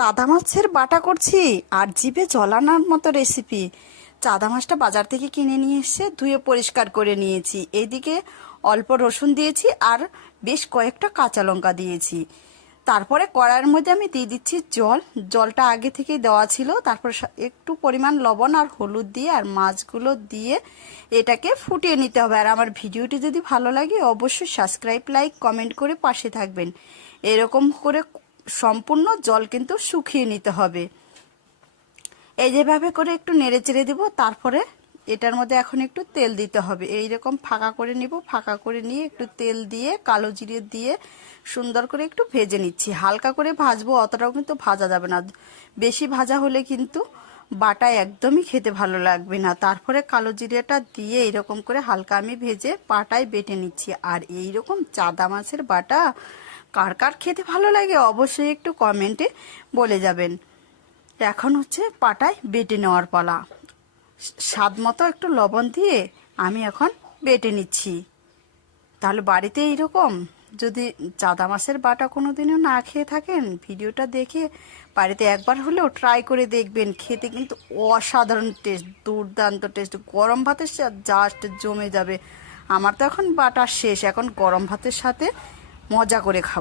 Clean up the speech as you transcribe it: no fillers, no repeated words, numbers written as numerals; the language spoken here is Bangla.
চাদা মাছের বাটা করছি আর জিভে জল আনার মতো রেসিপি। চাদা মাছটা বাজার থেকে কিনে নিয়ে এসে ধুয়ে পরিষ্কার করে নিয়েছি। এইদিকে অল্প রসুন দিয়েছি আর বেশ কয়েকটা কাঁচা লঙ্কা দিয়েছি। তারপরে কড়াইয়ের মধ্যে আমি দিয়ে দিচ্ছি জল। জলটা আগে থেকেই দেওয়া ছিল। তারপর একটু পরিমাণ লবণ আর হলুদ দিয়ে আর মাছগুলো দিয়ে এটাকে ফুটিয়ে নিতে হবে। আর আমার ভিডিওটি যদি ভালো লাগে অবশ্যই সাবস্ক্রাইব, লাইক, কমেন্ট করে পাশে থাকবেন। এরকম করে সম্পূর্ণ জল কিন্তু শুকিয়ে নিতে হবে। এই যেভাবে করে একটু নেড়ে চেড়ে দিব। তারপরে এটার মধ্যে এখন একটু তেল দিতে হবে। এইরকম ফাঁকা করে নিব। ফাঁকা করে নিয়ে একটু তেল দিয়ে কালো জিরে দিয়ে সুন্দর করে একটু ভেজে নিচ্ছি। হালকা করে ভাজবো, অতটাও কিন্তু ভাজা যাবে না। বেশি ভাজা হলে কিন্তু বাটা একদমই খেতে ভালো লাগবে না। তারপরে কালো জিরেটা দিয়ে এরকম করে হালকা আমি ভেজে পাটায় বেটে নিচ্ছি। আর এইরকম চাদা মাছের বাটা কার কার খেতে ভালো লাগে অবশ্যই একটু কমেন্টে বলে যাবেন। এখন হচ্ছে পাটায় বেটে নেওয়ার পালা। স্বাদ মতো একটু লবণ দিয়ে আমি এখন বেটে নিচ্ছি। তাহলে বাড়িতে এইরকম যদি চাদা মাছের বাটা কোনোদিনও না খেয়ে থাকেন, ভিডিওটা দেখে বাড়িতে একবার হলেও ট্রাই করে দেখবেন। খেতে কিন্তু অসাধারণ টেস্ট, দুর্দান্ত টেস্ট। গরম ভাতের সাথে জাস্ট জমে যাবে। আমার তো এখন বাটা শেষ, এখন গরম ভাতের সাথে মজা করে খাবো।